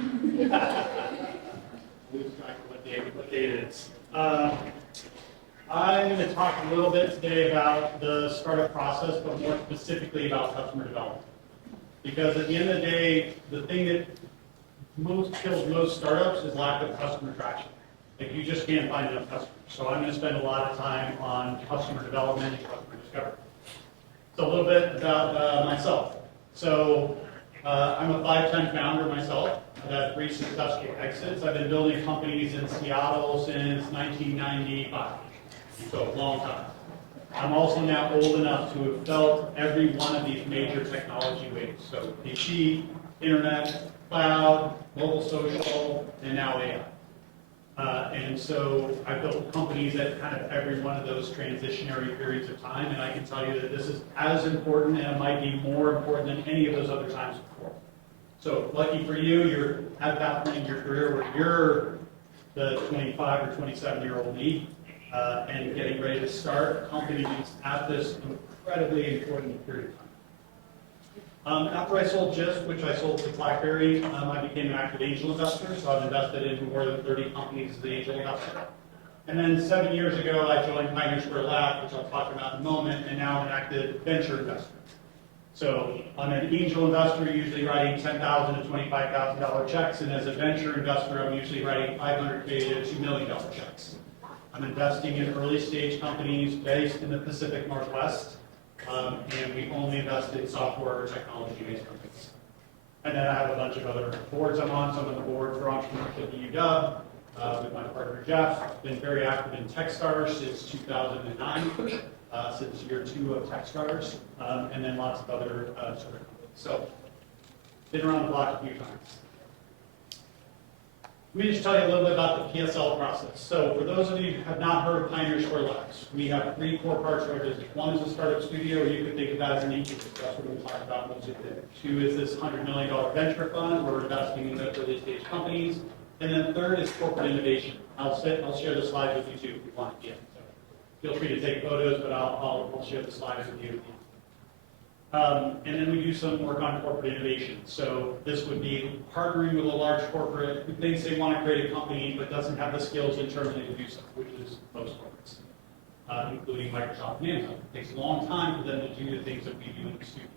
Lose track of what day it is. I'm going to talk a little bit today about the startup process, but more specifically about customer development. Because at the end of the day, the thing that kills most startups is lack of customer traction. Like, you just can't find enough customers. So I'm going to spend a lot of time on customer development and customer discovery. So a little bit about myself. So I'm a 5-time founder myself. I've had 3 successful exits. I've been building companies in Seattle since 1995. So a long time. I'm also now old enough to have felt every one of these major technology waves. So PC, internet, cloud, mobile social, and now AI. And so I built companies at kind of every one of those transitionary periods of time, and I can tell you that this is as important, and it might be more important than any of those other times before. So lucky for you, you're at that point in your career where you're the 25 or 27-year-old me, and getting ready to start companies at this incredibly important period of time. After I sold GIST, which I sold to BlackBerry, I became an active angel investor, so I've invested in more than 30 companies as an angel investor. And then 7 years ago, I joined Pioneer Square Lab, which I'll talk about in a moment, and now I'm an active venture investor. So I'm an angel investor, usually writing $10,000 to $25,000 checks, and as a venture investor, I'm usually writing $500K to $2 million checks. I'm investing in early stage companies based in the Pacific Northwest. And we only invest in software or technology-based companies. And then I have a bunch of other boards I'm on. So I'm on the board for entrepreneurship at UW with my partner Jeff. Been very active in Techstars since 2009, since year 2 of Techstars, and then lots of other sort of companies. So been around the block a few times. Let me just tell you a little bit about the PSL process. So for those of you who have not heard of Pioneer Square Labs, we have 3 core parts of our business. 1 is a startup studio, or you could think of that as an incubator. That's what we'll talk about most of it. 2 is this $100 million venture fund. We're investing in the early stage companies. And then 3rd is corporate innovation. I'll share the slides with you too if you want. Yeah. So feel free to take photos, but I'll share the slides with you. And then we do some work on corporate innovation. So this would be partnering with a large corporate who thinks they want to create a company but doesn't have the skills internally to do so, which is most corporates, including Microsoft and Amazon. It takes a long time for them to do the things that we do in the studio.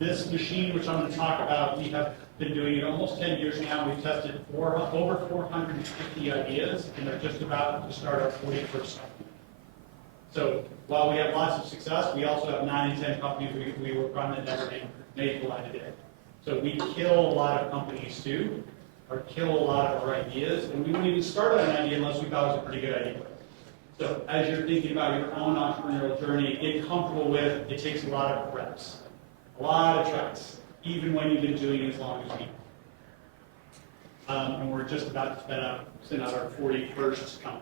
This machine, which I'm going to talk about, we have been doing it almost 10 years now. We've tested over 450 ideas, and they're just about to start our 41st company. So while we have lots of success, we also have 9 and 10 companies we work on that never made the light of day. So we kill a lot of companies too, or kill a lot of our ideas, and we wouldn't even start on an idea unless we thought it was a pretty good idea. So as you're thinking about your own entrepreneurial journey, get comfortable with it takes a lot of reps, a lot of tries, even when you've been doing it as long as we have. And we're just about to send out our 41st company.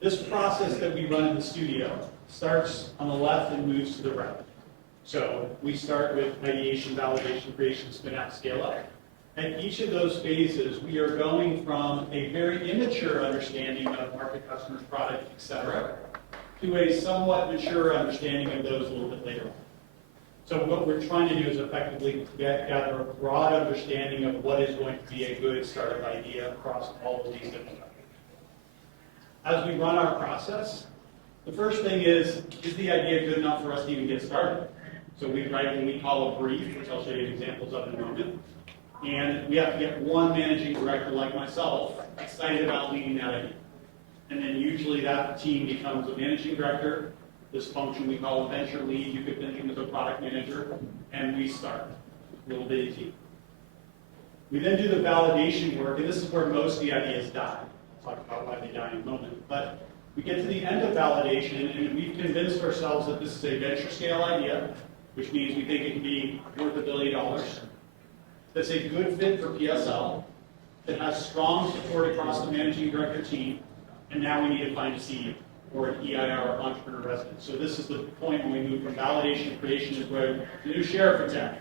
This process that we run in the studio starts on the left and moves to the right. So we start with ideation, validation, creation, spin out, scale up. At each of those phases, we are going from a very immature understanding of market, customers, product, etc., to a somewhat mature understanding of those a little bit later on. So what we're trying to do is effectively gather a broad understanding of what is going to be a good startup idea across all of these different companies. As we run our process, the first thing is the idea good enough for us to even get started? So we write what we call a brief, which I'll show you examples of in a moment. And we have to get one managing director like myself excited about leading that idea. And then usually that team becomes a managing director, this function we call a venture lead. You could think of it as a product manager, and we start. Little bitty team. We then do the validation work, and this is where most of the ideas die. I'll talk about why they die in a moment. But we get to the end of validation, and we've convinced ourselves that this is a venture scale idea, which means we think it can be worth $1 billion. That's a good fit for PSL, that has strong support across the managing director team, and now we need to find a CEO or an EIR, or entrepreneur resident. So this is the point when we move from validation to creation, is where the new sheriff is at.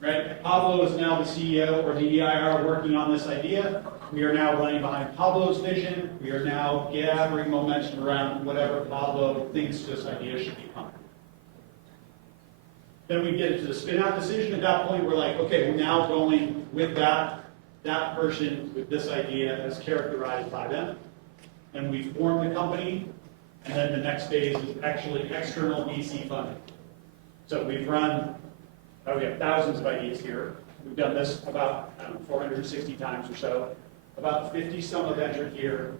Right? Pablo is now the CEO or the EIR working on this idea. We are now running behind Pablo's vision. We are now gathering momentum around whatever Pablo thinks this idea should become. Then we get into the spin-out decision. At that point, we're like, okay, we're now going with that person with this idea as characterized by them. And we form the company, and then the next phase is actually external VC funding. So we have thousands of ideas here. We've done this about, I don't know, 460 times or so. About 50 some have entered here.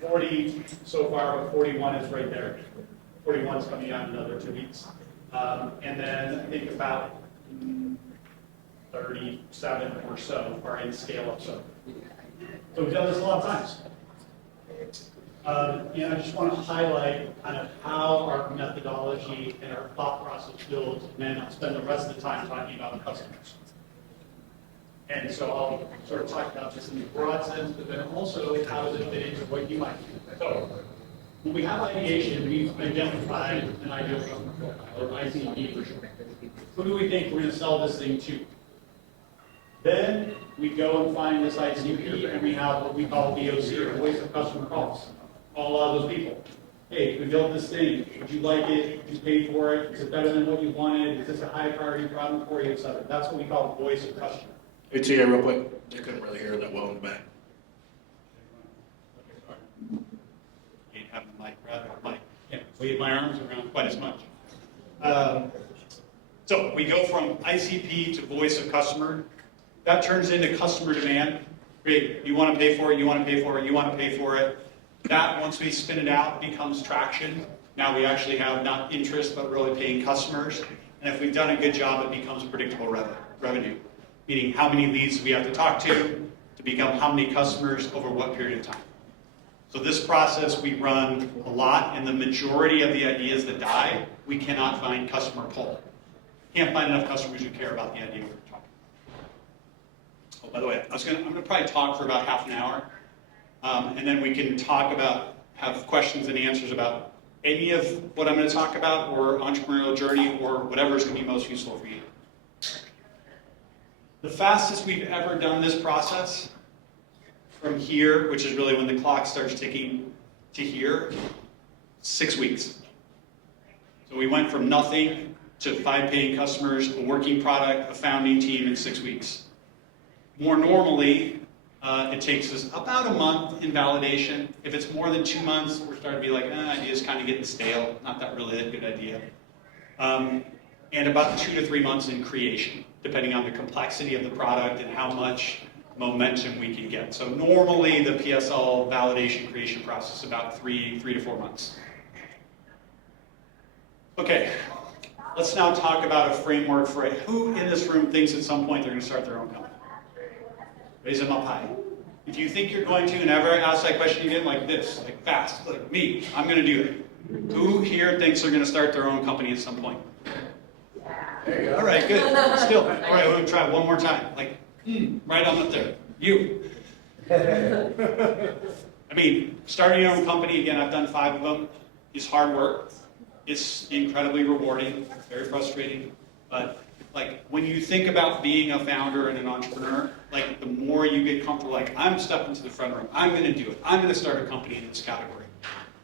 40 so far, but 41 is right there. 41 is coming out in another 2 weeks. And then I think about 37 or so are in scale-up. So we've done this a lot of times. And I just want to highlight kind of how our methodology and our thought process builds, and then I'll spend the rest of the time talking about the customers. And so I'll sort of talk about this in the broad sense, but then also how does it fit into what you might do. So when we have ideation, we've identified an ideal customer profile, or ICP for short. Who do we think we're going to sell this thing to? Then we go and find this ICP, and we have what we call VOC, or voice of customer calls. Call a lot of those people. Hey, we built this thing. Would you like it? Would you pay for it? Is it better than what you wanted? Is this a high priority problem for you, et cetera? That's what we call voice of customer. Hey, Tia, real quick. I couldn't really hear that well in the back. You have the mic, rather. Can't wave my arms around quite as much. So we go from ICP to voice of customer. That turns into customer demand. Great. You want to pay for it. You want to pay for it. You want to pay for it. That, once we spin it out, becomes traction. Now we actually have not interest, but really paying customers. And if we've done a good job, it becomes predictable revenue. Meaning how many leads we have to talk to become how many customers over what period of time. So this process we run a lot, and the majority of the ideas that die, we cannot find customer pull. Can't find enough customers who care about the idea we're talking about. Oh, by the way, I'm going to probably talk for about half an hour. And then we can have questions and answers about any of what I'm going to talk about, or entrepreneurial journey, or whatever is going to be most useful for you. The fastest we've ever done this process, from here, which is really when the clock starts ticking, to here, 6 weeks. So we went from nothing to 5 paying customers, a working product, a founding team in 6 weeks. More normally, it takes us about a month in validation. If it's more than 2 months, we're starting to be like, idea's kind of getting stale, not that really a good idea. And about 2 to 3 months in creation, depending on the complexity of the product and how much momentum we can get. So normally the PSL validation creation process is about 3 to 4 months. Okay, let's now talk about a framework for who in this room thinks at some point they're going to start their own company. Raise them up high. If you think you're going to and ever ask that question again, like this, like fast, like me, I'm going to do it. Who here thinks they're going to start their own company at some point? There you go. All right, good. Still. All right, we're going to try one more time. Like, right on up there. You. I mean, starting your own company, again, I've done 5 of them, is hard work. It's incredibly rewarding, very frustrating, but like when you think about being a founder and an entrepreneur, like the more you get comfortable, like I'm stepping to the front room, I'm going to do it. I'm going to start a company in this category.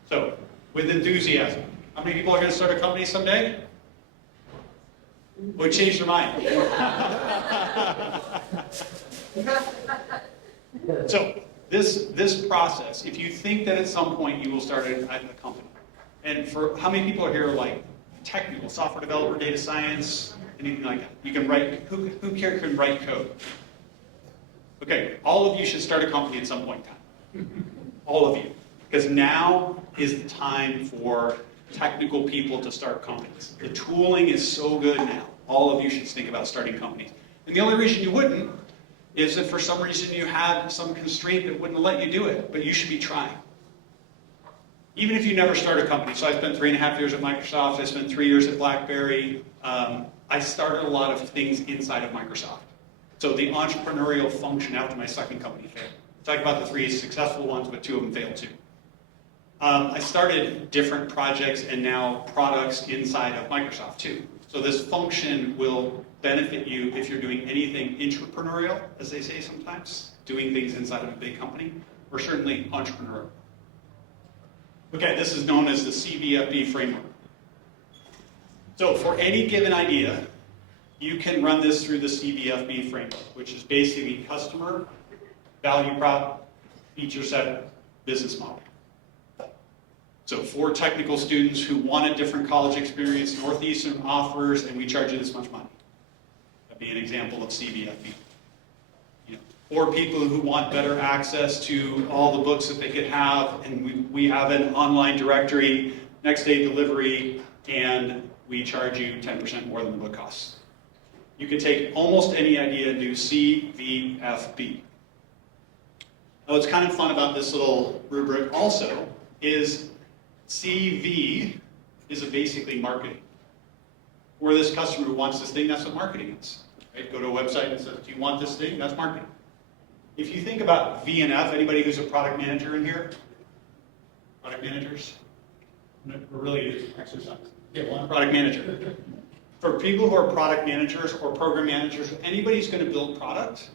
So with enthusiasm, how many people are going to start a company someday? Or change their mind? So this process, if you think that at some point you will start a company, and for how many people are here like technical, software developer, data science, anything like that? You can write, who here can write code? Okay, all of you should start a company at some point in time. All of you. Because now is the time for technical people to start companies. The tooling is so good now. All of you should think about starting companies. And the only reason you wouldn't is if for some reason you had some constraint that wouldn't let you do it, but you should be trying. Even if you never start a company. So I spent 3.5 years at Microsoft, I spent 3 years at BlackBerry. I started a lot of things inside of Microsoft. So the entrepreneurial function after my second company failed. Talk about the 3 successful ones, but 2 of them failed too. I started different projects and now products inside of Microsoft too. So this function will benefit you if you're doing anything intrapreneurial, as they say sometimes, doing things inside of a big company, or certainly entrepreneurial. Okay, this is known as the CVFD framework. So for any given idea, you can run this through the CVFB framework, which is basically customer, value prop, feature set, business model. So for technical students who want a different college experience, Northeastern offers, and we charge you this much money. That'd be an example of CVFB. Or people who want better access to all the books that they could have, and we have an online directory, next day delivery, and we charge you 10% more than the book costs. You can take almost any idea and do CVFB. Now, what's kind of fun about this little rubric also is CV is basically marketing. For this customer who wants this thing, that's what marketing is. Right? Go to a website and says, do you want this thing? That's marketing. If you think about V and F, anybody who's a product manager in here? Product managers? We're really exercise. Get one product manager. For people who are product managers or program managers, anybody who's going to build product,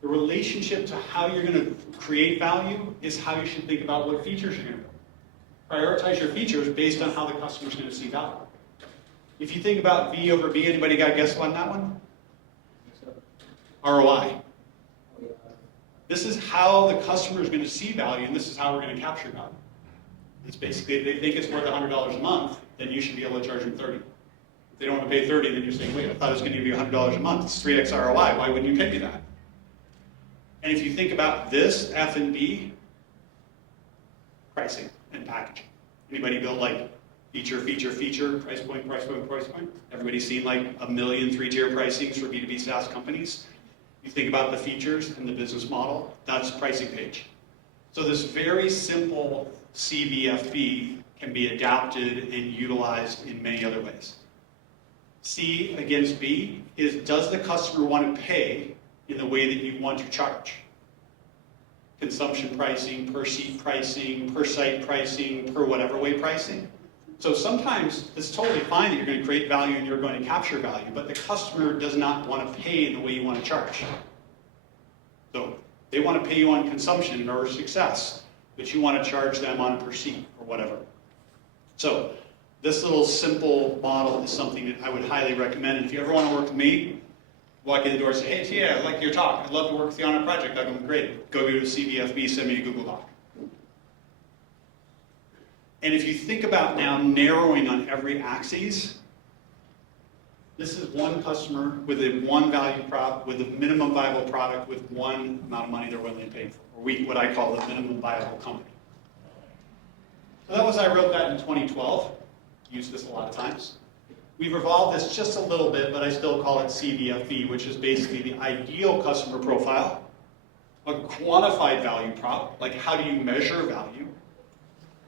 the relationship to how you're going to create value is how you should think about what features you're going to build. Prioritize your features based on how the customer's going to see value. If you think about V over B, anybody got a guess on that one? ROI. This is how the customer is going to see value, and this is how we're going to capture value. It's basically, if they think it's worth $100 a month, then you should be able to charge them $30. If they don't want to pay $30, then you're saying, wait, I thought it was going to give you $100 a month. It's 3x ROI. Why wouldn't you pay me that? And if you think about this, F and B, pricing and packaging. Anybody build like feature, feature, feature, price point, price point, price point? Everybody's seen like a million three-tier pricings for B2B SaaS companies. You think about the features and the business model, that's pricing page. So this very simple CVFB can be adapted and utilized in many other ways. C against B is, does the customer want to pay in the way that you want to charge? Consumption pricing, per seat pricing, per site pricing, per whatever way pricing. So sometimes it's totally fine that you're going to create value and you're going to capture value, but the customer does not want to pay in the way you want to charge. So they want to pay you on consumption or success, but you want to charge them on per seat or whatever. So this little simple model is something that I would highly recommend. And if you ever want to work with me, walk in the door and say, hey, Tia, I like your talk. I'd love to work with you on a project. I'm great. Go to CVFB, send me a Google Doc. And if you think about now narrowing on every axis, this is one customer with a one value prop, with a minimum viable product, with one amount of money they're willing to pay for, or what I call the minimum viable company. So that was, I wrote that in 2012. Used this a lot of times. We've evolved this just a little bit, but I still call it CVFB, which is basically the ideal customer profile, a quantified value prop, like how do you measure value,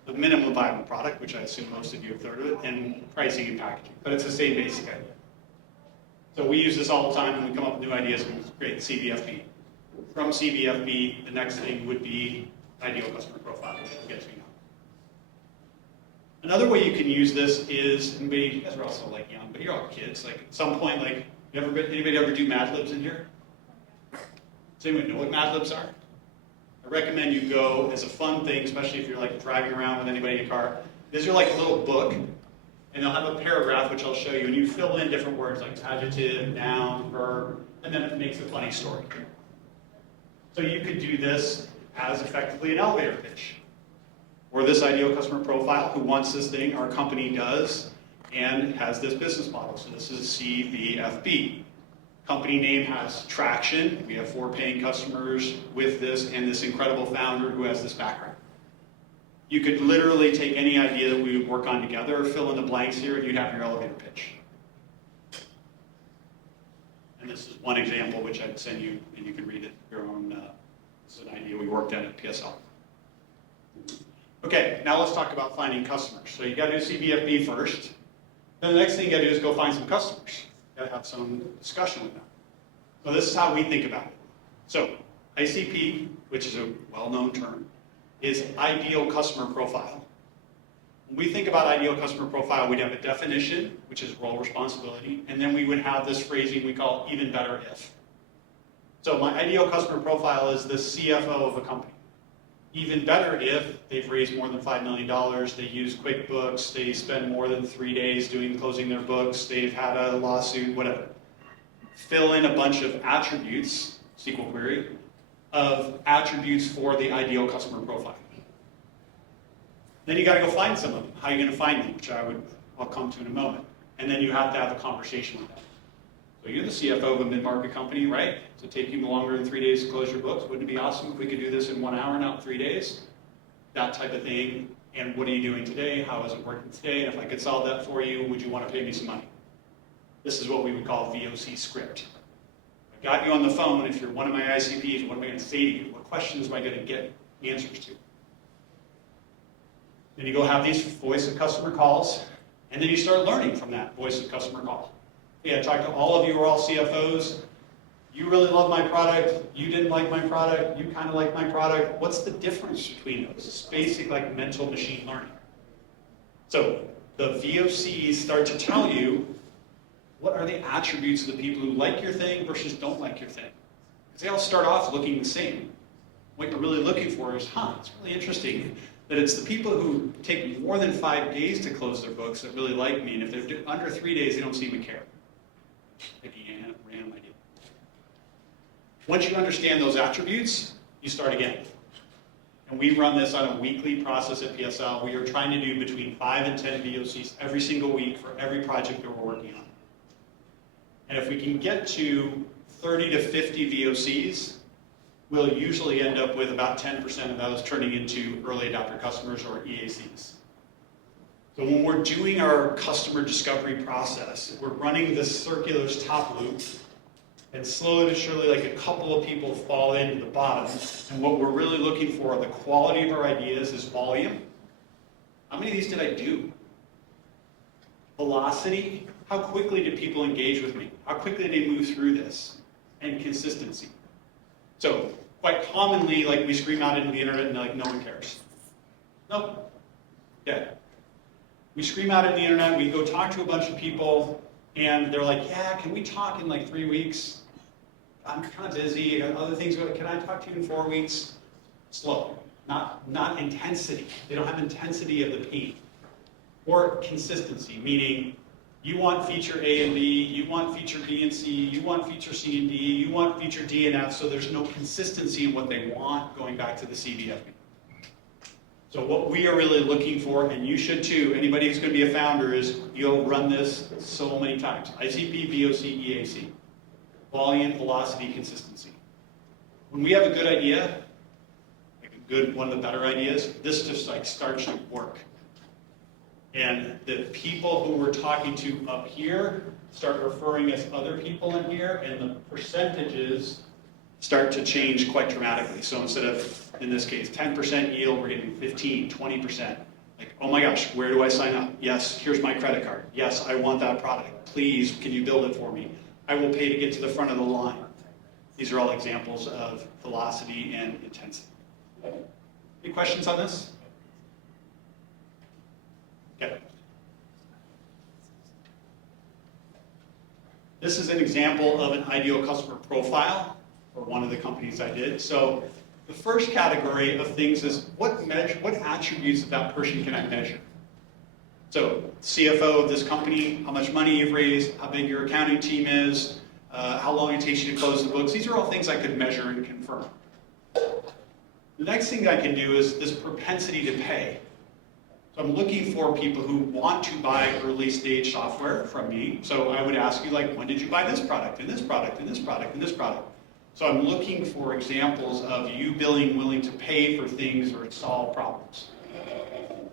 the minimum viable product, which I assume most of you have heard of it, and pricing and packaging. But it's the same basic idea. So we use this all the time when we come up with new ideas and create CVFB. From CVFB, the next thing would be ideal customer profile, which we'll get to now. Another way you can use this is, and you guys are also like young, but you're all kids. Like at some point, like anybody ever do Mad Libs in here? Does anyone know what Mad Libs are? I recommend you go as a fun thing, especially if you're like driving around with anybody in a car. These are like a little book, and they'll have a paragraph which I'll show you, and you fill in different words like adjective, noun, verb, and then it makes a funny story. So you could do this as effectively an elevator pitch. Or this ideal customer profile who wants this thing, our company does, and has this business model. So this is CVFB. Company name has traction. We have 4 paying customers with this and this incredible founder who has this background. You could literally take any idea that we would work on together, fill in the blanks here, and you'd have your elevator pitch. And this is one example which I'd send you, and you can read it your own. This is an idea we worked at PSL. Okay, now let's talk about finding customers. So you got to do CVFB first. Then the next thing you got to do is go find some customers. You got to have some discussion with them. So this is how we think about it. So ICP, which is a well-known term, is ideal customer profile. When we think about ideal customer profile, we'd have a definition, which is role responsibility, and then we would have this phrasing we call even better if. So my ideal customer profile is the CFO of a company. Even better if they've raised more than $5 million, they use QuickBooks, they spend more than 3 days closing their books, they've had a lawsuit, whatever. Fill in a bunch of attributes, SQL query, of attributes for the ideal customer profile. Then you got to go find some of them. How are you going to find them? Which I'll come to in a moment. And then you have to have a conversation with them. So you're the CFO of a mid-market company, right? So take you longer than 3 days to close your books. Wouldn't it be awesome if we could do this in 1 hour, not 3 days? That type of thing. And what are you doing today? How is it working today? And if I could solve that for you, would you want to pay me some money? This is what we would call VOC script. I got you on the phone. If you're one of my ICPs, what am I going to say to you? What questions am I going to get answers to? Then you go have these voice of customer calls, and then you start learning from that voice of customer call. Yeah, I talked to all of you who are all CFOs. You really love my product. You didn't like my product. You kind of like my product. What's the difference between those? It's basic like mental machine learning. So the VOCs start to tell you what are the attributes of the people who like your thing versus don't like your thing. Because they all start off looking the same. What you're really looking for is, it's really interesting that it's the people who take more than 5 days to close their books that really like me, and if they're under 3 days, they don't seem to care. Maybe a random idea. Once you understand those attributes, you start again. And we run this on a weekly process at PSL. We are trying to do between 5 and 10 VOCs every single week for every project that we're working on. And if we can get to 30 to 50 VOCs, we'll usually end up with about 10% of those turning into early adopter customers or EACs. So when we're doing our customer discovery process, we're running this circular top loop, and slowly but surely, like a couple of people fall into the bottom. And what we're really looking for, the quality of our ideas, is volume. How many of these did I do? Velocity. How quickly did people engage with me? How quickly did they move through this? And consistency. So quite commonly, like we scream out into the internet and like no one cares. Nope. Yeah. We scream out into the internet, we go talk to a bunch of people, and they're like, yeah, can we talk in like 3 weeks? I'm kind of busy, I got other things, can I talk to you in 4 weeks? Slow. Not intensity. They don't have intensity of the pain. Or consistency, meaning you want feature A and B, you want feature B and C, you want feature C and D, you want feature D and F, so there's no consistency in what they want going back to the CVFB. So what we are really looking for, and you should too, anybody who's going to be a founder, is you'll run this so many times. ICP, VOC, EAC. Volume, velocity, consistency. When we have a good idea, like one of the better ideas, this just like starts to work. And the people who we're talking to up here start referring us other people in here, and the percentages start to change quite dramatically. So instead of, in this case, 10% yield, we're getting 15, 20%. Like, oh my gosh, where do I sign up? Yes, here's my credit card. Yes, I want that product. Please, can you build it for me? I will pay to get to the front of the line. These are all examples of velocity and intensity. Any questions on this? Okay. This is an example of an ideal customer profile for one of the companies I did. So the first category of things is what attributes of that person can I measure? So CFO of this company, how much money you've raised, how big your accounting team is, how long it takes you to close the books. These are all things I could measure and confirm. The next thing I can do is this propensity to pay. So I'm looking for people who want to buy early stage software from me. So I would ask you, like, when did you buy this product, and this product, and this product, and this product? So I'm looking for examples of you being willing to pay for things or solve problems.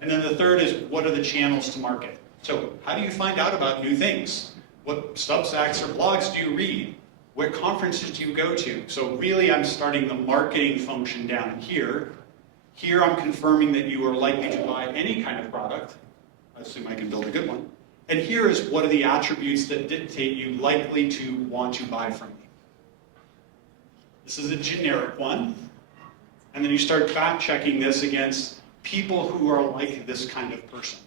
And then the third is, what are the channels to market? So how do you find out about new things? What Substacks or blogs do you read? What conferences do you go to? So really I'm starting the marketing function down here. Here I'm confirming that you are likely to buy any kind of product. I assume I can build a good one. And here is what are the attributes that dictate you likely to want to buy from me. This is a generic one. And then you start fact checking this against people who are like this kind of person.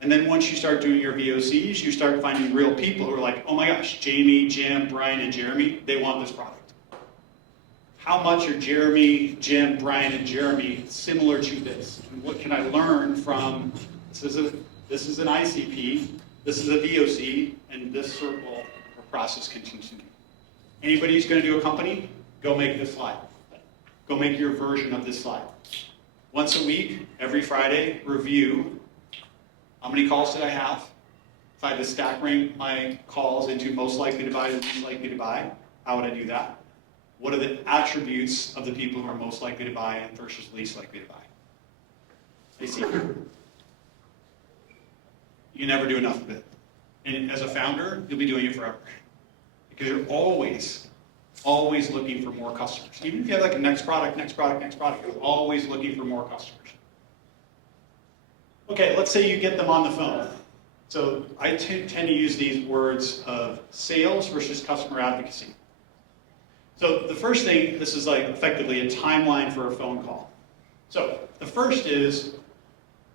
And then once you start doing your VOCs, you start finding real people who are like, oh my gosh, Jamie, Jim, Brian, and Jeremy, they want this product. how much are Jeremy, Jim, Brian, and Jeremy similar to this? And what can I learn from, this is an ICP, this is a VOC, and this circle or process can continue. Anybody who's going to do a company, go make this slide. Go make your version of this slide. Once a week, every Friday, review how many calls did I have? If I had to stack rank my calls into most likely to buy and least likely to buy, how would I do that? What are the attributes of the people who are most likely to buy and versus least likely to buy? I see. You can never do enough of it. And as a founder, you'll be doing it forever. Because you're always looking for more customers. Even if you have like a next product, you're always looking for more customers. Okay, let's say you get them on the phone. So I tend to use these words of sales versus customer advocacy. So the first thing, this is like effectively a timeline for a phone call. So the first is,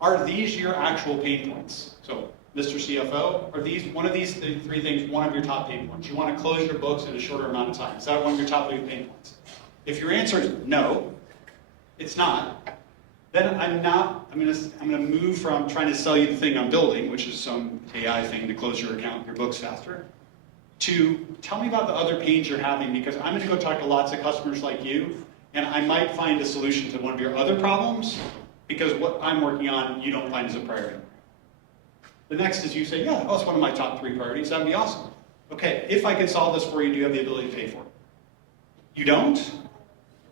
are these your actual pain points? So Mr. CFO, are these one of these three things one of your top pain points? You want to close your books in a shorter amount of time. Is that one of your top three pain points? If your answer is no, it's not, then I'm going to move from trying to sell you the thing I'm building, which is some AI thing to close your account, your books faster, to tell me about the other pains you're having, because I'm going to go talk to lots of customers like you, and I might find a solution to one of your other problems, because what I'm working on you don't find as a priority. The next is you say, yeah, oh, it's one of my top three priorities. That'd be awesome. Okay, if I can solve this for you, do you have the ability to pay for it? You don't?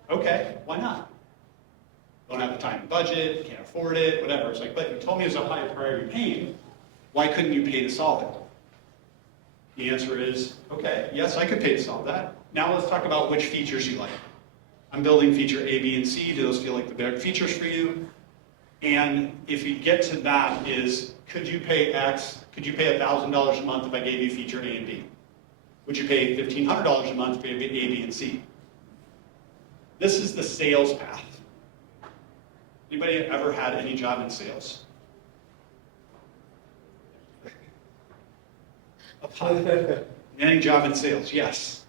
Okay, why not? Don't have the time and budget, can't afford it, whatever. It's like, but you told me it was a high priority pain. Why couldn't you pay to solve it? The answer is, okay, yes, I could pay to solve that. Now let's talk about which features you like. I'm building feature A, B, and C. Do those feel like the better features for you? And if you get to that is, could you pay X? Could you pay $1,000 a month if I gave you feature A and B? Would you pay $1,500 a month if I gave you A, B, and C? This is the sales path. Anybody ever had any job in sales? Any job in sales? Yes.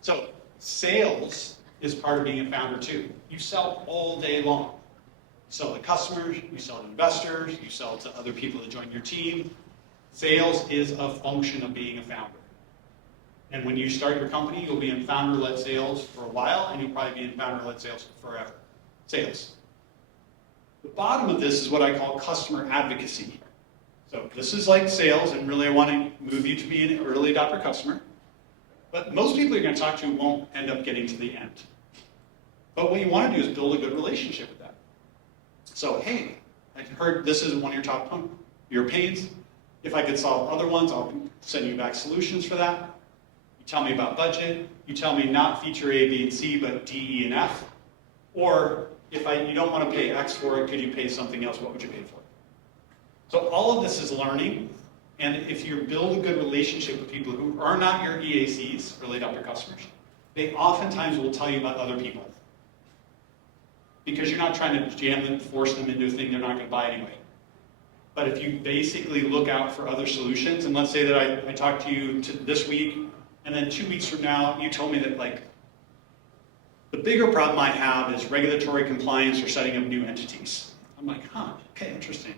So sales is part of being a founder too. You sell all day long. You sell to customers, you sell to investors, you sell to other people that join your team. Sales is a function of being a founder. And when you start your company, you'll be in founder-led sales for a while, and you'll probably be in founder-led sales forever. Sales. The bottom of this is what I call customer advocacy. So this is like sales, and really I want to move you to be an early adopter customer. But most people you're going to talk to won't end up getting to the end. But what you want to do is build a good relationship with them. So, hey, I heard this is one of your pains. If I could solve other ones, I'll send you back solutions for that. You tell me about budget. You tell me not feature A, B, and C, but D, E, and F. Or if you don't want to pay X for it, could you pay something else? What would you pay for it? So all of this is learning. And if you build a good relationship with people who are not your EACs, early adopter customers, they oftentimes will tell you about other people. Because you're not trying to jam them, force them into a thing they're not going to buy anyway. But if you basically look out for other solutions, and let's say that I talked to you this week, and then 2 weeks from now, you told me that like, the bigger problem I have is regulatory compliance or setting up new entities. I'm like, okay, interesting.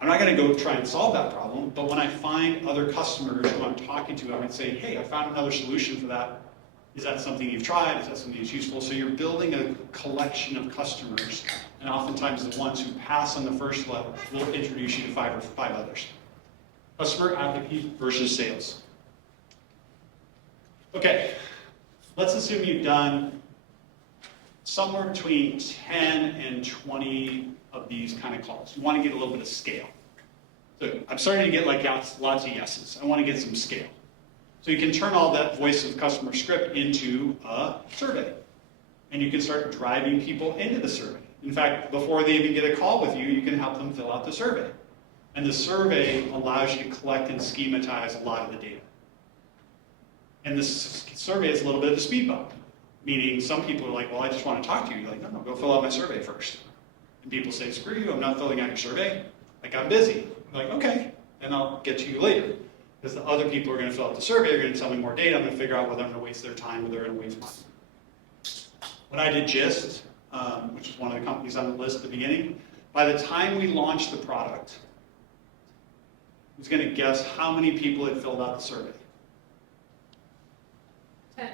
I'm not going to go try and solve that problem, but when I find other customers who I'm talking to, I might say, hey, I found another solution for that. Is that something you've tried? Is that something that's useful? So you're building a collection of customers, and oftentimes the ones who pass on the first level will introduce you to five others. Customer advocacy versus sales. Okay, let's assume you've done somewhere between 10 and 20 of these kind of calls. You want to get a little bit of scale. So I'm starting to get like lots of yeses. I want to get some scale. So you can turn all that voice of customer script into a survey. And you can start driving people into the survey. In fact, before they even get a call with you, you can help them fill out the survey. And the survey allows you to collect and schematize a lot of the data. And this survey is a little bit of a speed bump. Meaning some people are like, well, I just want to talk to you. You're like, no, go fill out my survey first. And people say, screw you, I'm not filling out your survey. Like, I'm busy. I'm like, okay, then I'll get to you later. Because the other people are going to fill out the survey, they're going to tell me more data, I'm going to figure out whether I'm going to waste their time or they're going to waste mine. When I did Gist, which is one of the companies on the list at the beginning, by the time we launched the product, I was going to guess how many people had filled out the survey. 10.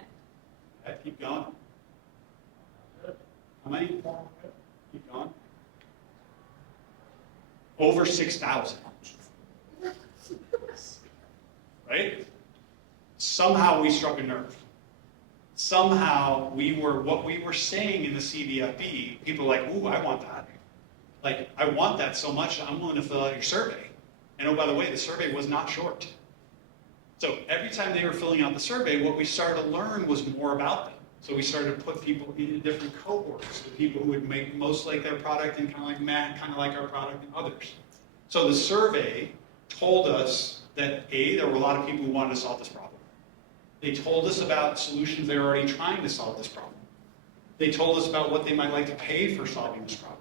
Okay, keep going. How many? Keep going. Over 6,000. Right? Somehow we struck a nerve. Somehow what we were saying in the CVFB, people were like, ooh, I want that. Like, I want that so much, I'm willing to fill out your survey. And oh, by the way, the survey was not short. So every time they were filling out the survey, what we started to learn was more about them. So we started to put people into different cohorts, the people who would make most like their product and kind of like Matt, kind of like our product, and others. So the survey told us that A, there were a lot of people who wanted to solve this problem. They told us about solutions they were already trying to solve this problem. They told us about what they might like to pay for solving this problem.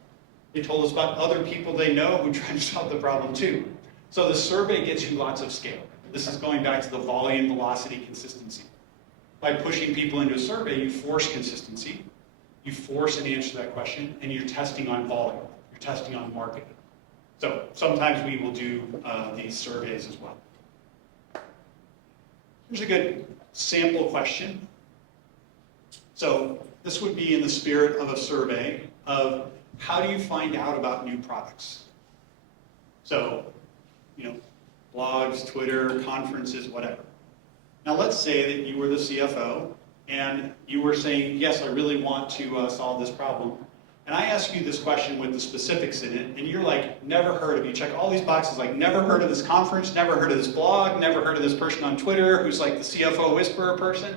They told us about other people they know who try to solve the problem too. So the survey gets you lots of scale. This is going back to the volume, velocity, consistency. By pushing people into a survey, you force consistency, you force an answer to that question, and you're testing on volume. You're testing on market. So sometimes we will do these surveys as well. Here's a good sample question. So this would be in the spirit of a survey of how do you find out about new products? So, blogs, Twitter, conferences, whatever. Now let's say that you were the CFO and you were saying, yes, I really want to solve this problem. And I ask you this question with the specifics in it, and you're like, never heard of it. You check all these boxes like, never heard of this conference, never heard of this blog, never heard of this person on Twitter who's like the CFO whisperer person.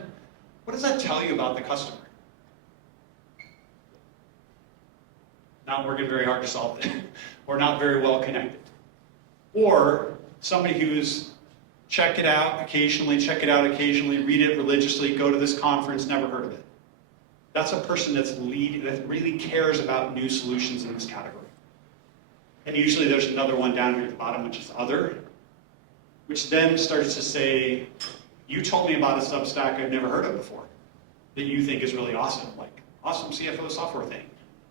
What does that tell you about the customer? Not working very hard to solve it, or not very well connected. Or somebody who's check it out occasionally, read it religiously, go to this conference, never heard of it. That's a person that really cares about new solutions in this category. And usually there's another one down here at the bottom, which is other, which then starts to say, you told me about a Substack I've never heard of before that you think is really awesome, like awesome CFO software thing.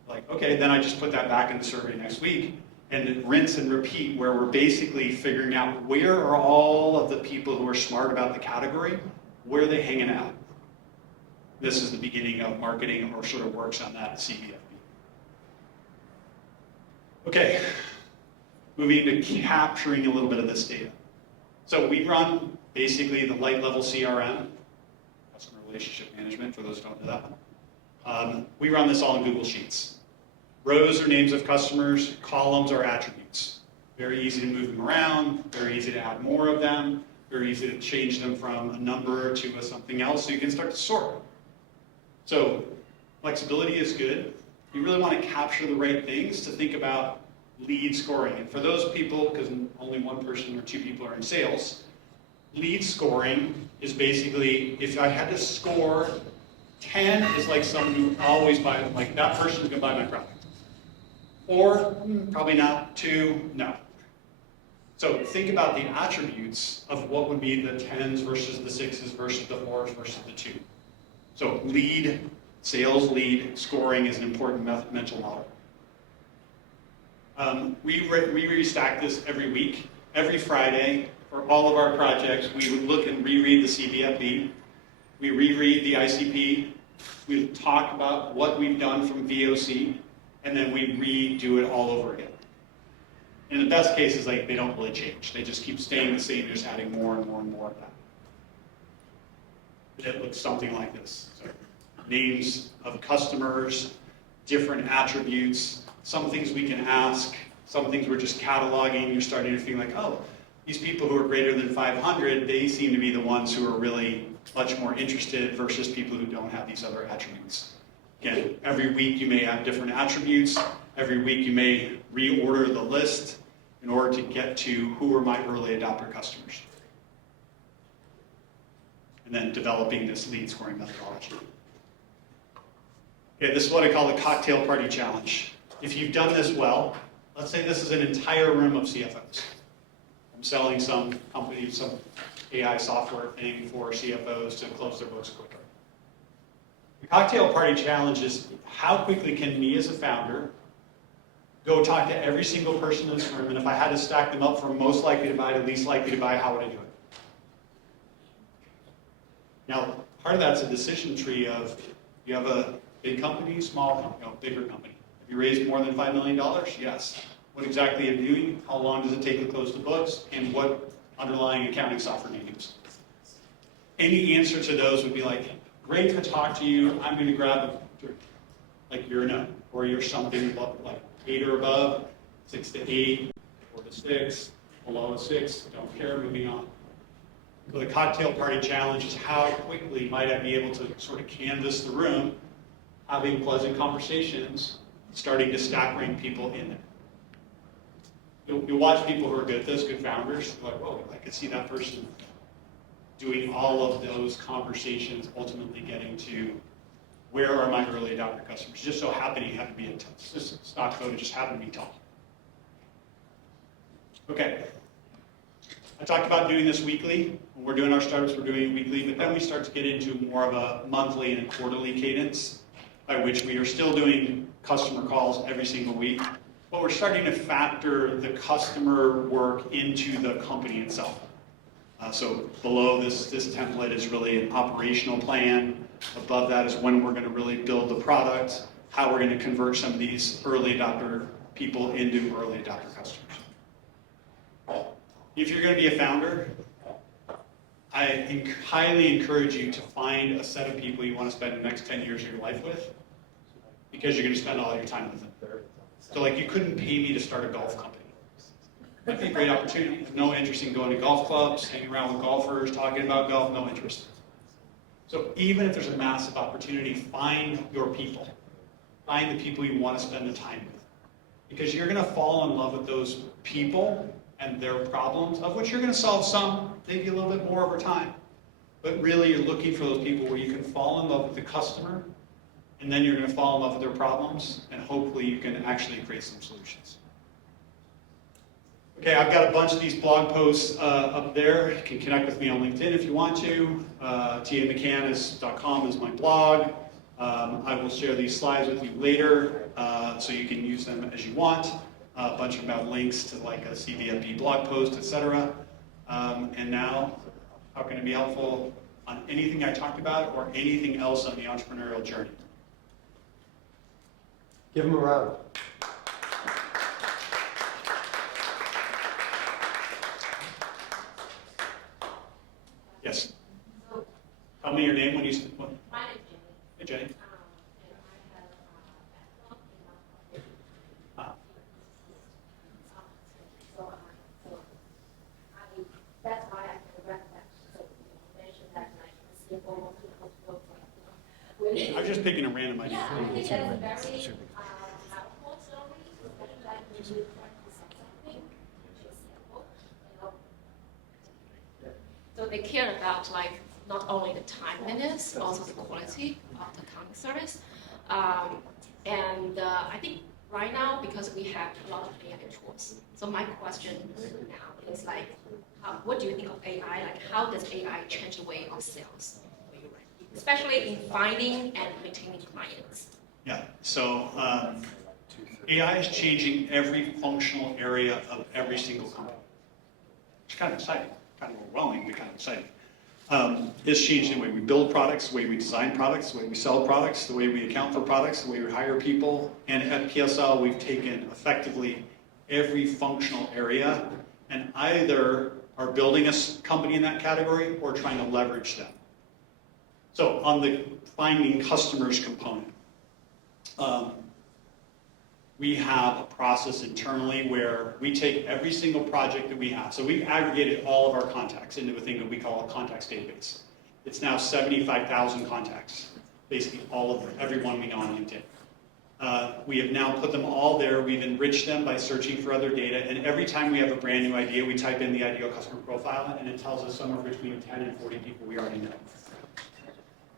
Like, okay, then I just put that back in the survey next week and rinse and repeat, where we're basically figuring out where are all of the people who are smart about the category, where are they hanging out? This is the beginning of marketing, or sort of works on that CVFB. Okay, moving to capturing a little bit of this data. So we run basically the light level CRM, customer relationship management, for those who don't know that. We run this all in Google Sheets. Rows are names of customers, columns are attributes. Very easy to move them around, very easy to add more of them, very easy to change them from a number to something else, so you can start to sort. So flexibility is good. You really want to capture the right things to think about lead scoring. And for those people, because only one person or two people are in sales, lead scoring is basically, if I had to score, 10 is like someone who always buys, like that person's going to buy my product. Or probably not, 2, no. So think about the attributes of what would be the 10s versus the 6s versus the 4s versus the 2. So lead, sales lead scoring is an important mental model. We restack this every week. Every Friday, for all of our projects, we would look and reread the CVFB. We reread the ICP. We talk about what we've done from VOC, and then we redo it all over again. In the best cases, like, they don't really change. They just keep staying the same, just adding more and more and more of that. It looks something like this. So, names of customers, different attributes, some things we can ask, some things we're just cataloging. You're starting to feel like, oh, these people who are greater than 500, they seem to be the ones who are really much more interested versus people who don't have these other attributes. Again, every week you may have different attributes. Every week you may reorder the list in order to get to who are my early adopter customers. And then developing this lead scoring methodology. Okay, this is what I call the cocktail party challenge. If you've done this well, let's say this is an entire room of CFOs. I'm selling some company, some AI software thing for CFOs to close their books quicker. The cocktail party challenge is how quickly can me as a founder go talk to every single person in this room, and if I had to stack them up from most likely to buy to least likely to buy, how would I do it? Now, part of that's a decision tree of, you have a big company, small company, bigger company. Have you raised more than $5 million? Yes. What exactly are you doing? How long does it take to close the books? And what underlying accounting software do you use? Any answer to those would be like, great to talk to you, I'm going to grab a drink. Like you're a no, or you're something like 8 or above, 6 to 8, 4 to 6, below a 6, don't care, moving on. So the cocktail party challenge is how quickly might I be able to sort of canvas the room, having pleasant conversations, starting to stack rank people in there. You'll watch people who are good at this, good founders, like, whoa, I could see that person doing all of those conversations, ultimately getting to where are my early adopter customers? Just so happening to be a stock photo, just happened to be tall. Okay. I talked about doing this weekly. When we're doing our startups, we're doing it weekly, but then we start to get into more of a monthly and quarterly cadence, by which we are still doing customer calls every single week, but we're starting to factor the customer work into the company itself. So below this template is really an operational plan. Above that is when we're going to really build the product, how we're going to convert some of these early adopter people into early adopter customers. If you're going to be a founder, I highly encourage you to find a set of people you want to spend the next 10 years of your life with, because you're going to spend all your time with them. So like, you couldn't pay me to start a golf company. That'd be a great opportunity. No interest in going to golf clubs, hanging around with golfers, talking about golf, no interest. So even if there's a massive opportunity, find your people. Find the people you want to spend the time with. Because you're going to fall in love with those people and their problems, of which you're going to solve some, maybe a little bit more over time. But really, you're looking for those people where you can fall in love with the customer, and then you're going to fall in love with their problems, and hopefully you can actually create some solutions. Okay, I've got a bunch of these blog posts up there. You can connect with me on LinkedIn if you want to. tamccann.com is my blog. I will share these slides with you later, so you can use them as you want. A bunch about links to like a CVFB blog post, etc. And now, how can it be helpful on anything I talked about or anything else on the entrepreneurial journey? Give them a round. Yes. Tell me your name when you. My name is Jenny. Hey, Jenny. And I have a background in Ah. that's why I can recommend. So you mentioned that like CFO wants to go for I'm just picking a random idea. yeah, I think that's very helpful story, especially like when you're trying to sell something, which is simple, you know. So they care about like not only the timeliness, also the quality of the accounting service. I think right now, because we have a lot of AI tools, so my question now is like, what do you think of AI? Like, how does AI change the way of sales for you, right? Especially in finding and maintaining clients? Yeah, so AI is changing every functional area of every single company. It's kind of exciting, kind of overwhelming, but kind of exciting. It's changing the way we build products, the way we design products, the way we sell products, the way we account for products, the way we hire people. And at PSL, we've taken effectively every functional area and either are building a company in that category or trying to leverage them. So on the finding customers component, we have a process internally where we take every single project that we have. So we've aggregated all of our contacts into a thing that we call a contacts database. It's now 75,000 contacts, basically all of them, everyone we know on LinkedIn. We have now put them all there. We've enriched them by searching for other data. And every time we have a brand new idea, we type in the ideal customer profile, and it tells us somewhere between 10 and 40 people we already know.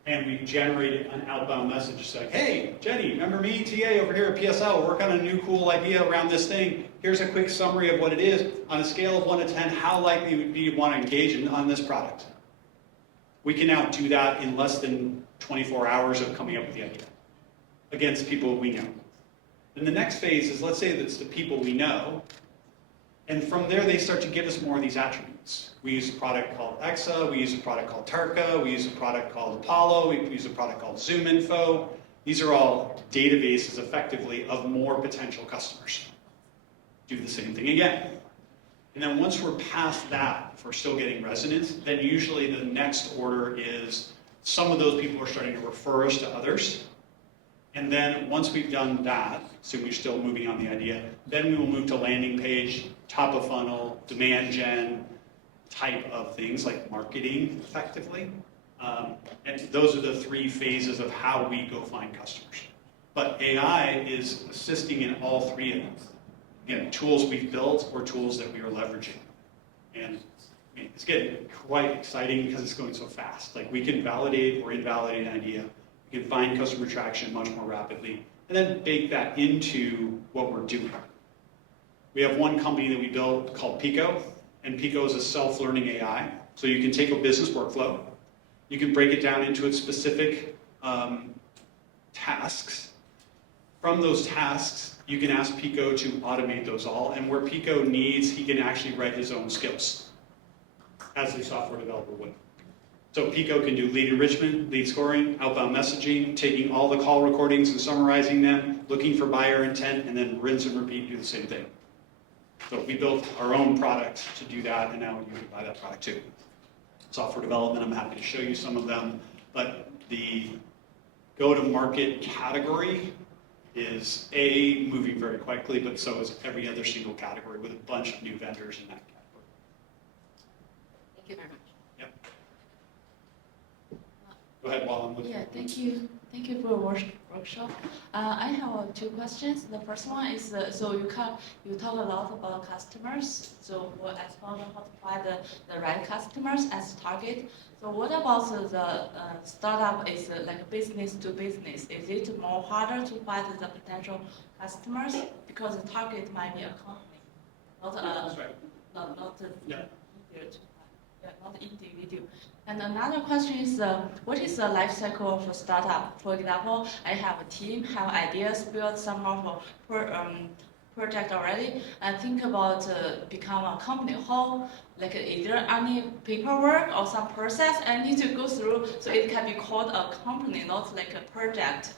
And we've generated an outbound message just like, hey, Jenny, remember me, TA over here at PSL, we're working on a new cool idea around this thing. Here's a quick summary of what it is. On a scale of 1 to 10, how likely would you want to engage on this product? We can now do that in less than 24 hours of coming up with the idea against people we know. Then the next phase is, let's say that's the people we know, and from there they start to give us more of these attributes. We use a product called Exa, we use a product called Tarka, we use a product called Apollo, we use a product called ZoomInfo. These are all databases, effectively, of more potential customers. Do the same thing again. And then once we're past that, if we're still getting resonance, then usually the next order is some of those people are starting to refer us to others. And then once we've done that, so we're still moving on the idea, then we will move to landing page, top of funnel, demand gen type of things like marketing, effectively. And those are the three phases of how we go find customers. But AI is assisting in all three of them. Again, tools we've built or tools that we are leveraging. And I mean, it's getting quite exciting because it's going so fast. Like, we can validate or invalidate an idea. We can find customer traction much more rapidly, and then bake that into what we're doing. We have one company that we built called Pico, and Pico is a self-learning AI. So you can take a business workflow, you can break it down into its specific tasks. From those tasks, you can ask Pico to automate those all, and where Pico needs, he can actually write his own skills, as a software developer would. So Pico can do lead enrichment, lead scoring, outbound messaging, taking all the call recordings and summarizing them, looking for buyer intent, and then rinse and repeat, do the same thing. So we built our own product to do that, and now you can buy that product too. Software development, I'm happy to show you some of them, but the go-to-market category is moving very quickly, but so is every other single category with a bunch of new vendors in that category. Thank you very much. Yep. Go ahead while I'm looking. Yeah, thank you. Thank you for your workshop. I have two questions. The first one is, so you talk a lot about customers. So we'll explore how to find the right customers as target. So what about the startup is like business to business? Is it more harder to find the potential customers because the target might be a company, not That's right. not Yeah. easier to find, yeah, not individual. And another question is, what is the life cycle of a startup? For example, I have a team, have ideas, build some of a project already, and think about become a company. How, like, is there any paperwork or some process I need to go through so it can be called a company, not like a project?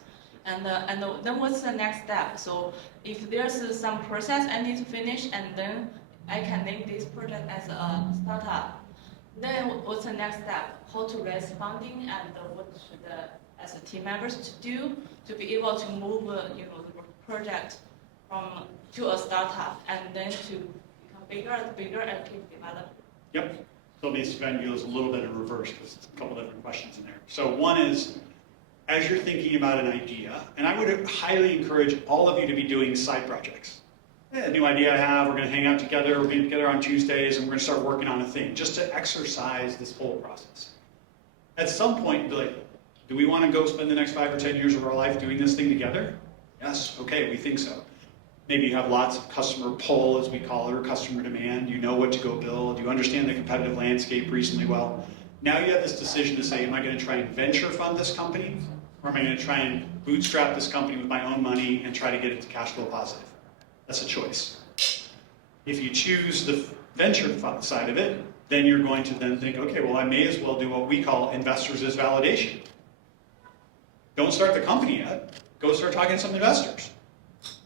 And then what's the next step? So if there's some process I need to finish, and then I can name this project as a startup. Then what's the next step? How to raise funding, and what should as a team members to do to be able to move the project to a startup, and then to become bigger and bigger and keep developing. Yep. So let me spend you a little bit in reverse because it's a couple different questions in there. So one is, as you're thinking about an idea, and I would highly encourage all of you to be doing side projects. A new idea I have, we're going to hang out together, we're going to get together on Tuesdays, and we're going to start working on a thing, just to exercise this whole process. At some point, be like, do we want to go spend the next 5 or 10 years of our life doing this thing together? Yes, okay, we think so. Maybe you have lots of customer pull, as we call it, or customer demand. You know what to go build. You understand the competitive landscape reasonably well. Now you have this decision to say, am I going to try and venture fund this company? Or am I going to try and bootstrap this company with my own money and try to get it to cash flow positive? That's a choice. If you choose the venture fund side of it, then you're going to then think, okay, well, I may as well do what we call investors as validation. Don't start the company yet. Go start talking to some investors.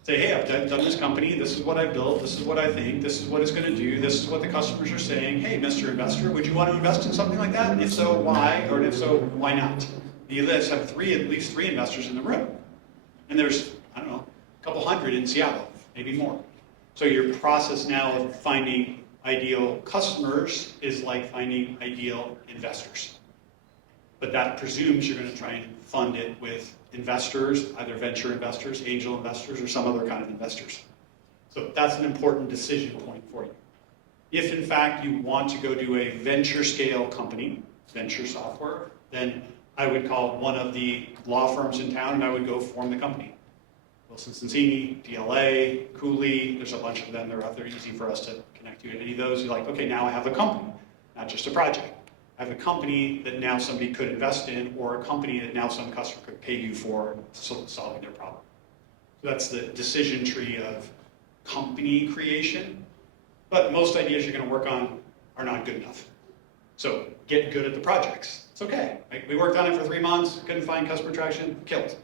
Say, hey, I've done this company, this is what I built, this is what I think, this is what it's going to do, this is what the customers are saying. Hey, Mr. Investor, would you want to invest in something like that? And if so, why? Or if so, why not? You have at least three investors in the room. And there's, I don't know, a couple hundred in Seattle, maybe more. So your process now of finding ideal customers is like finding ideal investors. But that presumes you're going to try and fund it with investors, either venture investors, angel investors, or some other kind of investors. So that's an important decision point for you. If in fact you want to go do a venture scale company, venture software, then I would call one of the law firms in town and I would go form the company. Wilson Sonsini, DLA, Cooley, there's a bunch of them. They're out there, easy for us to connect to. Any of those, you're like, okay, now I have a company, not just a project. I have a company that now somebody could invest in, or a company that now some customer could pay you for solving their problem. So that's the decision tree of company creation. But most ideas you're going to work on are not good enough. So get good at the projects. It's okay. Right? We worked on it for 3 months, couldn't find customer traction, killed.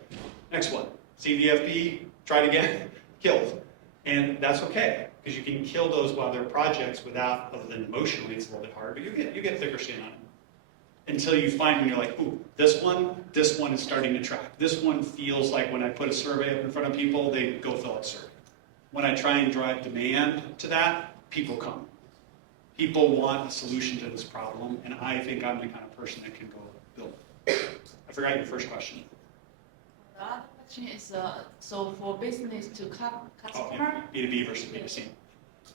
Next one, CVFB, tried again, killed. And that's okay, because you can kill those while they're projects without, other than emotionally, it's a little bit hard, but you get thicker skin on it. Until you find when you're like, ooh, this one is starting to track. This one feels like when I put a survey up in front of people, they go fill out a survey. When I try and drive demand to that, people come. People want a solution to this problem, and I think I'm the kind of person that can go build it. I forgot your first question. The other question is, so for business to customer, yeah, B2B versus B2C.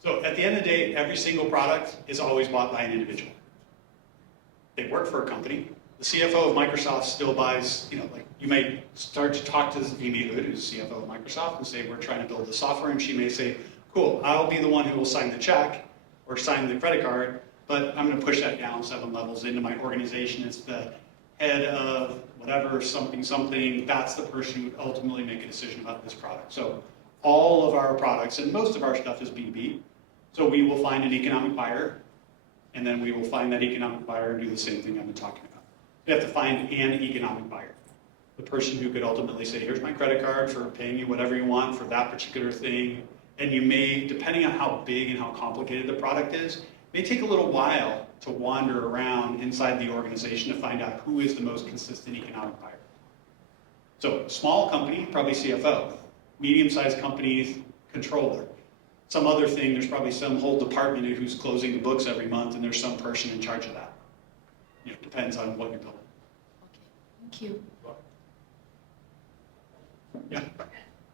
So at the end of the day, every single product is always bought by an individual. They work for a company. The CFO of Microsoft still buys, like you may start to talk to Amy Hood, who's CFO of Microsoft, and say, we're trying to build the software, and she may say, cool, I'll be the one who will sign the check or sign the credit card, but I'm going to push that down 7 levels into my organization. It's the head of whatever, something, that's the person who would ultimately make a decision about this product. So all of our products, and most of our stuff is B2B, so we will find an economic buyer, and then we will find that economic buyer and do the same thing I've been talking about. We have to find an economic buyer. The person who could ultimately say, here's my credit card for paying you whatever you want for that particular thing. And you may, depending on how big and how complicated the product is, may take a little while to wander around inside the organization to find out who is the most consistent economic buyer. So small company, probably CFO. Medium-sized companies, controller. Some other thing, there's probably some whole department who's closing the books every month, and there's some person in charge of that. Depends on what you're building. okay, thank you. Yeah.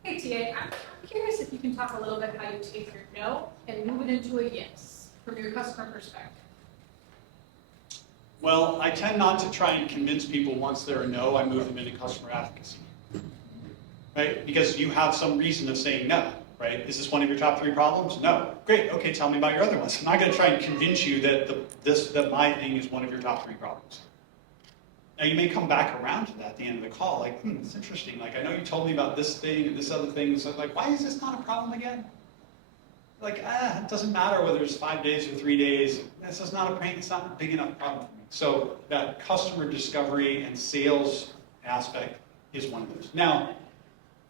Hey, TA, I'm curious if you can talk a little bit how you take your no and move it into a yes from your customer perspective. Well, I tend not to try and convince people once they're a no, I move them into customer advocacy. Right? Because you have some reason of saying no, right? Is this one of your top 3 problems? No. Great, okay, tell me about your other ones. I'm not going to try and convince you that that my thing is one of your top 3 problems. Now, you may come back around to that at the end of the call, like, it's interesting. Like, I know you told me about this thing and this other thing. So, like, why is this not a problem again? Like, it doesn't matter whether it's 5 days or 3 days. This is not it's not a big enough problem for me. So that customer discovery and sales aspect is one of those. Now,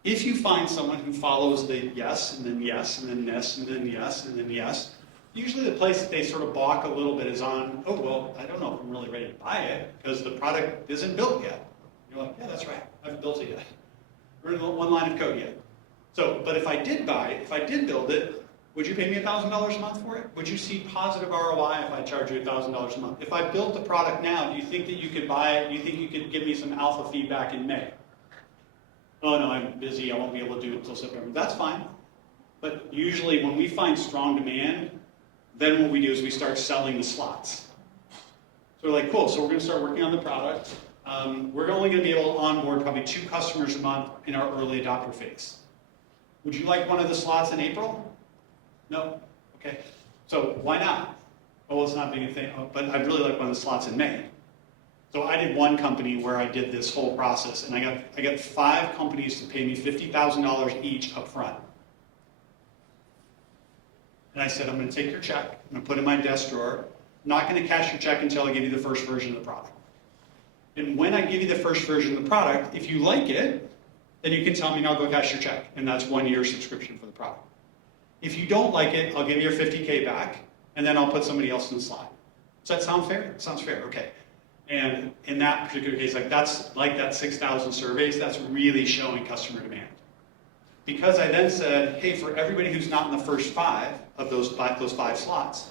if you find someone who follows the yes, and then yes, and then yes, and then yes, and then yes, usually the place that they sort of balk a little bit is on, oh, well, I don't know if I'm really ready to buy it because the product isn't built yet. You're like, yeah, that's right. I haven't built it yet. We're in 1 line of code yet. So, but if I did buy it, if I did build it, would you pay me $1,000 a month for it? Would you see positive ROI if I charge you $1,000 a month? If I built the product now, do you think that you could buy it? Do you think you could give me some alpha feedback in May? Oh, no, I'm busy. I won't be able to do it until September. That's fine. But usually when we find strong demand, then what we do is we start selling the slots. So we're like, cool, so we're going to start working on the product. We're only going to be able to onboard probably 2 customers a month in our early adopter phase. Would you like one of the slots in April? No? Okay. So why not? Oh, well, it's not being a thing, but I'd really like one of the slots in May. So I did one company where I did this whole process, and I got 5 companies to pay me $50,000 each up front. And I said, I'm going to take your check, I'm going to put it in my desk drawer. I'm not going to cash your check until I give you the first version of the product. And when I give you the first version of the product, if you like it, then you can tell me and I'll go cash your check. And that's 1 year subscription for the product. If you don't like it, I'll give you your $50K back, and then I'll put somebody else in the slide. Does that sound fair? It sounds fair, okay. And in that particular case, that's like that 6,000 surveys, that's really showing customer demand. Because I then said, hey, for everybody who's not in the first 5 of those 5 slots,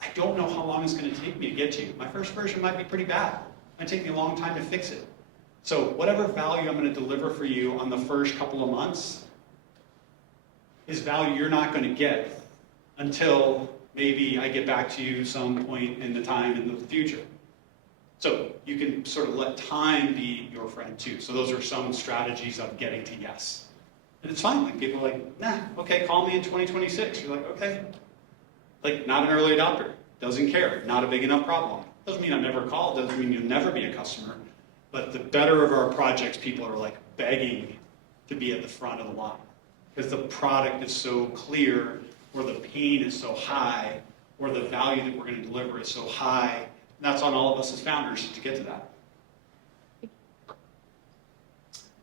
I don't know how long it's going to take me to get to you. My first version might be pretty bad. It might take me a long time to fix it. So whatever value I'm going to deliver for you on the first couple of months is value you're not going to get until maybe I get back to you some point in the time in the future. So you can sort of let time be your friend too. So those are some strategies of getting to yes. And it's fine. Like people are like, nah, okay, call me in 2026. You're like, okay. Like not an early adopter, doesn't care, not a big enough problem. Doesn't mean I never call, doesn't mean you'll never be a customer, but the better of our projects, people are like begging to be at the front of the line. Because the product is so clear, or the pain is so high, or the value that we're going to deliver is so high. And that's on all of us as founders to get to that.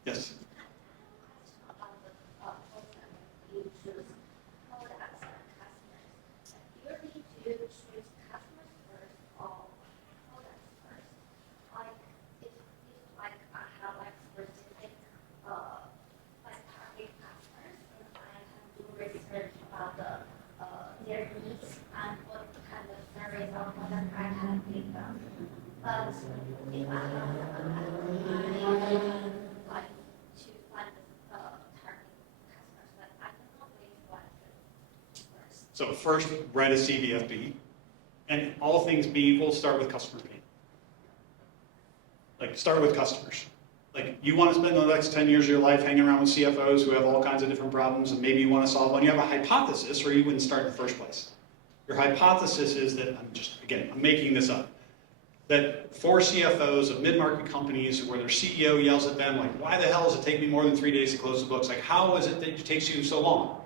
Yes? Their needs and what kind of service or product I can give them. But if I have like to find the target customers, but I don't know what first. So first, write a CVFB, and all things being equal, start with customer pain. Like, start with customers. Like, you want to spend the next 10 years of your life hanging around with CFOs who have all kinds of different problems, and maybe you want to solve one. You have a hypothesis, or you wouldn't start in the first place. Your hypothesis is that, I'm making this up, that for CFOs of mid-market companies where their CEO yells at them, like, why the hell does it take me more than 3 days to close the books? Like, how is it that it takes you so long?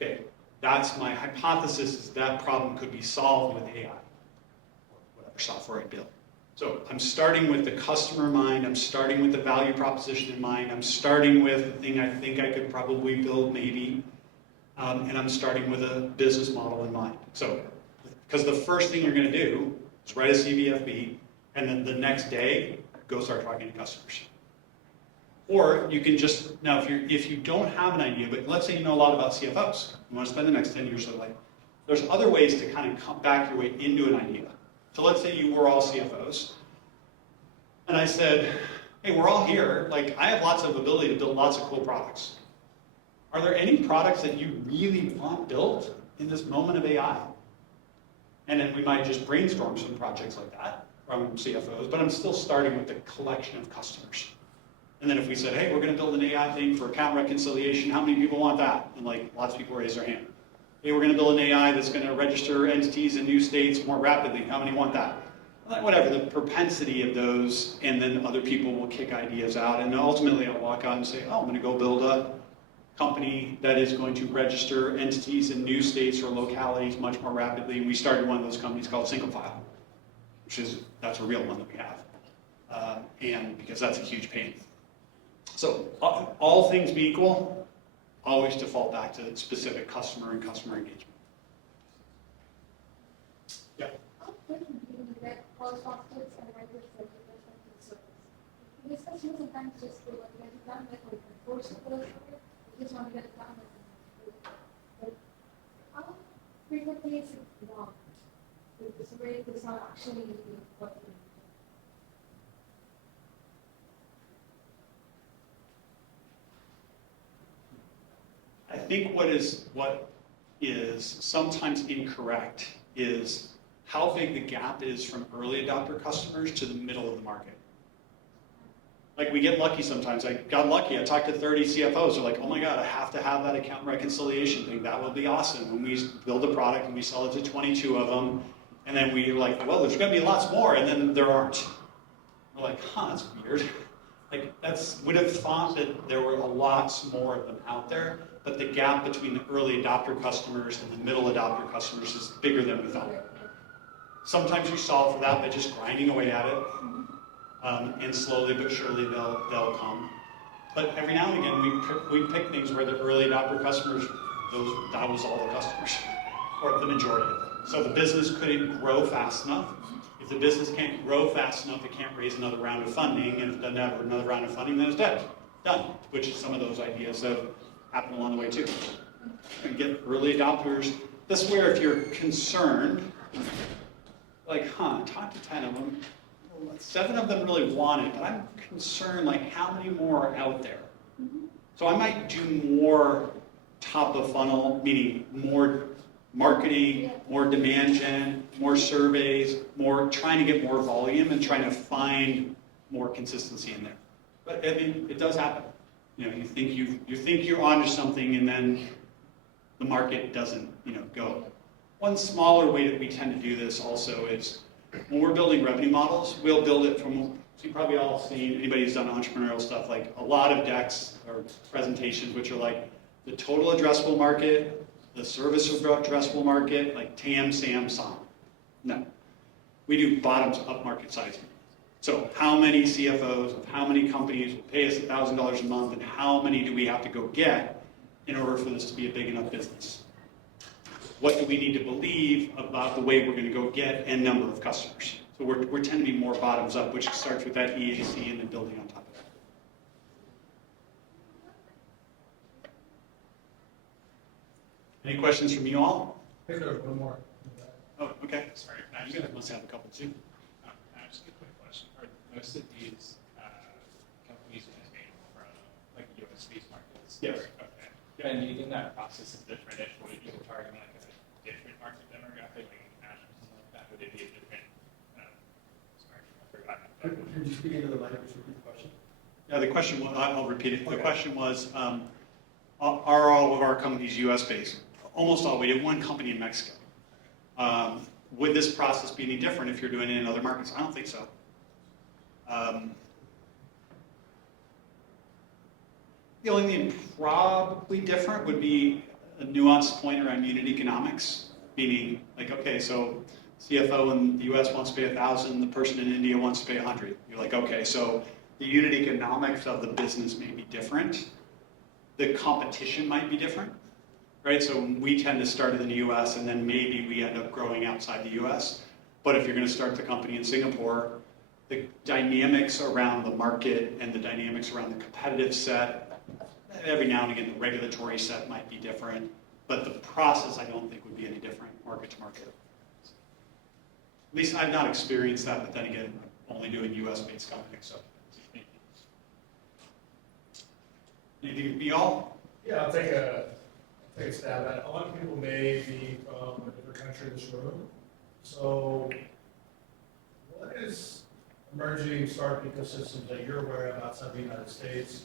Okay, that's my hypothesis, is that problem could be solved with AI, or whatever software I build. So I'm starting with the customer in mind, I'm starting with the value proposition in mind, I'm starting with the thing I think I could probably build maybe, and I'm starting with a business model in mind. So, because the first thing you're going to do is write a CVFB, and then the next day, go start talking to customers. Or you can just, now if you don't have an idea, but let's say you know a lot about CFOs, you want to spend the next 10 years of life, there's other ways to kind of come back your way into an idea. So let's say you were all CFOs, and I said, hey, we're all here, like, I have lots of ability to build lots of cool products. Are there any products that you really want built in this moment of AI? And then we might just brainstorm some projects like that from CFOs, but I'm still starting with the collection of customers. And then if we said, hey, we're going to build an AI thing for account reconciliation, how many people want that? And like, lots of people raise their hand. Hey, we're going to build an AI that's going to register entities in new states more rapidly. How many want that? Whatever, the propensity of those, and then other people will kick ideas out. And ultimately, I'll walk out and say, oh, I'm going to go build a company that is going to register entities in new states or localities much more rapidly. And we started one of those companies called Single File, that's a real one that we have. And because that's a huge pain. So all things be equal, always default back to specific customer and customer engagement. Yeah. How important do you get responses and regular certification service? Because customers sometimes just do what they get done with, or force it to they just want to get it done with. But how frequently is it wrong? The survey is not actually what they do. I think what is sometimes incorrect is how big the gap is from early adopter customers to the middle of the market. Like, we get lucky sometimes. I got lucky. I talked to 30 CFOs. They're like, oh my God, I have to have that account reconciliation thing. That will be awesome. When we build a product and we sell it to 22 of them, and then we're like, well, there's going to be lots more, and then there aren't. We're like, huh, that's weird. Like, would have thought that there were a lot more of them out there, but the gap between the early adopter customers and the middle adopter customers is bigger than we thought. Sometimes you solve for that by just grinding away at it, and slowly but surely they'll come. But every now and again, we pick things where the early adopter customers, that was all the customers, or the majority of them. So the business couldn't grow fast enough. If the business can't grow fast enough, it can't raise another round of funding, and if it doesn't have another round of funding, then it's dead. Done. Which is some of those ideas that happen along the way too. And get early adopters. That's where if you're concerned, like, talk to 10 of them. 7 of them really want it, but I'm concerned, like, how many more are out there? So I might do more top of funnel, meaning more marketing, more demand gen, more surveys, more trying to get more volume and trying to find more consistency in there. But I mean, it does happen. You know, you think you're onto something, and then the market doesn't, go. One smaller way that we tend to do this also is when we're building revenue models, we'll build it from, so you probably all seen, anybody who's done entrepreneurial stuff, like a lot of decks or presentations, which are like the total addressable market, the service addressable market, like TAM, SAM, SOM. No. We do bottoms up market sizing. So how many CFOs of how many companies will pay us $1,000 a month, and how many do we have to go get in order for this to be a big enough business? What do we need to believe about the way we're going to go get n number of customers? So we tend to be more bottoms up, which starts with that EAC and then building on top of that. Any questions from you all? I think there's one more. Oh, okay. Sorry, you guys must have a couple too. Just a quick question. Are most of these companies made from like US-based markets? Yes. Okay. And do you think that process is different if you were targeting like a different market demographic, like international or something like that? Would it be a different? Sorry, I forgot. Could you speak into the mic, just repeat the question? Yeah, the question was, I'll repeat it. The question was, are all of our companies US-based? Almost all. We have one company in Mexico. Would this process be any different if you're doing it in other markets? I don't think so. The only thing probably different would be a nuanced point around unit economics, meaning like, okay, so CFO in the US wants to pay 1,000, the person in India wants to pay 100. You're like, okay, so the unit economics of the business may be different. The competition might be different. Right, so we tend to start in the US and then maybe we end up growing outside the US. But if you're going to start the company in Singapore, the dynamics around the market and the dynamics around the competitive set, every now and again the regulatory set might be different, but the process I don't think would be any different market to market. At least I've not experienced that, but then again, I'm only doing US-based companies. So, anything for y'all? Yeah, I'll take a stab at it. A lot of people may be from a different country in this room. So what is emerging startup ecosystems that you're aware of outside the United States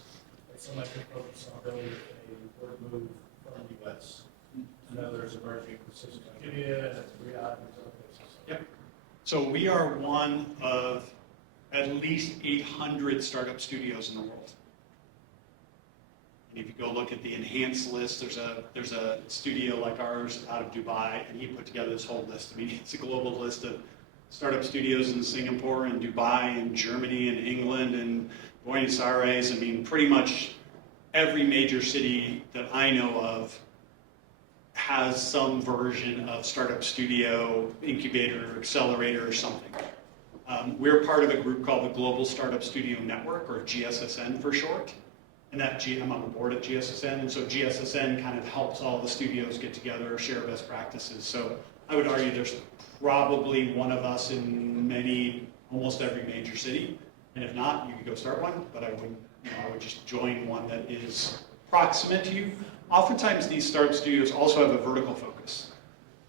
that somebody could focus on building a word move from the US? I know there's emerging ecosystems like India and Riyadh and other places. Yep. So we are one of at least 800 startup studios in the world. If you go look at the enhanced list, there's a studio like ours out of Dubai, and he put together this whole list. I mean, it's a global list of startup studios in Singapore and Dubai and Germany and England and Buenos Aires. I mean, pretty much every major city that I know of has some version of startup studio, incubator, accelerator, or something. We're part of a group called the Global Startup Studio Network, or GSSN for short. And I'm on the board at GSSN, and so GSSN kind of helps all the studios get together, share best practices. So I would argue there's probably one of us in almost every major city. And if not, you could go start one, but I would just join one that is proximate to you. Oftentimes these startup studios also have a vertical focus.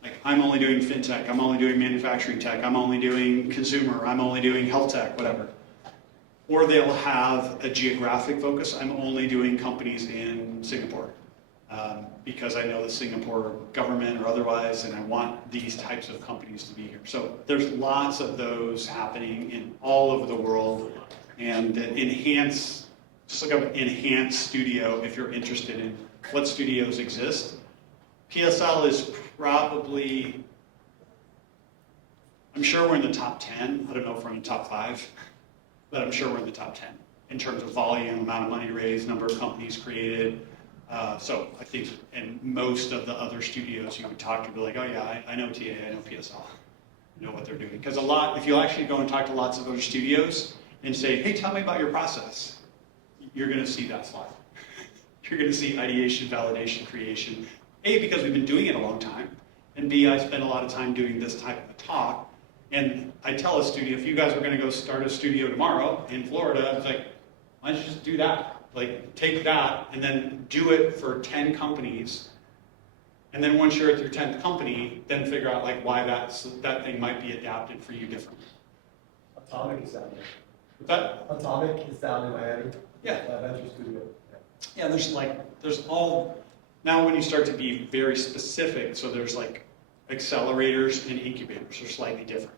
Like, I'm only doing fintech, I'm only doing manufacturing tech, I'm only doing consumer, I'm only doing health tech, whatever. Or they'll have a geographic focus. I'm only doing companies in Singapore because I know the Singapore government or otherwise, and I want these types of companies to be here. So there's lots of those happening in all over the world. And just look up Enhanced Studio if you're interested in what studios exist. PSL is probably, I'm sure we're in the top 10. I don't know if we're in the top 5. But I'm sure we're in the top 10 in terms of volume, amount of money raised, number of companies created. So I think, and most of the other studios you would talk to be like, oh yeah, I know TA, I know PSL, I know what they're doing. Because if you actually go and talk to lots of other studios and say, hey, tell me about your process, you're going to see that slide. You're going to see ideation, validation, creation. A, because we've been doing it a long time, and B, I spend a lot of time doing this type of a talk. And I tell a studio, if you guys were going to go start a studio tomorrow in Florida, it's like, why don't you just do that? Like, take that and then do it for 10 companies. And then once you're at your 10th company, then figure out like why that thing might be adapted for you differently. Atomic is down there. What's that? Atomic is down in Miami. Yeah. Venture studio. Yeah, there's all, now when you start to be very specific, so there's like accelerators and incubators are slightly different.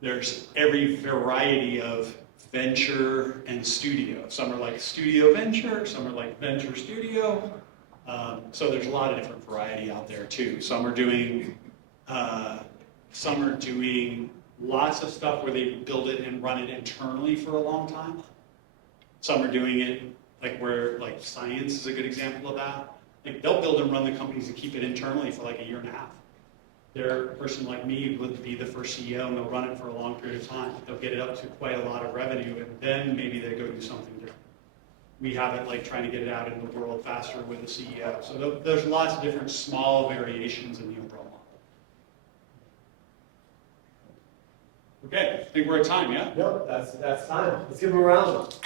There's every variety of venture and studio. Some are like studio venture, some are like venture studio. So there's a lot of different variety out there too. Some are doing lots of stuff where they build it and run it internally for a long time. Some are doing it like science is a good example of that. Like they'll build and run the companies and keep it internally for like a year and a half. They're a person like me would be the first CEO and they'll run it for a long period of time. They'll get it up to quite a lot of revenue and then maybe they go do something different. We have it like trying to get it out in the world faster with the CEO. So there's lots of different small variations in the overall model. Okay, I think we're at time, yeah? Yep, that's time. Let's give them a round.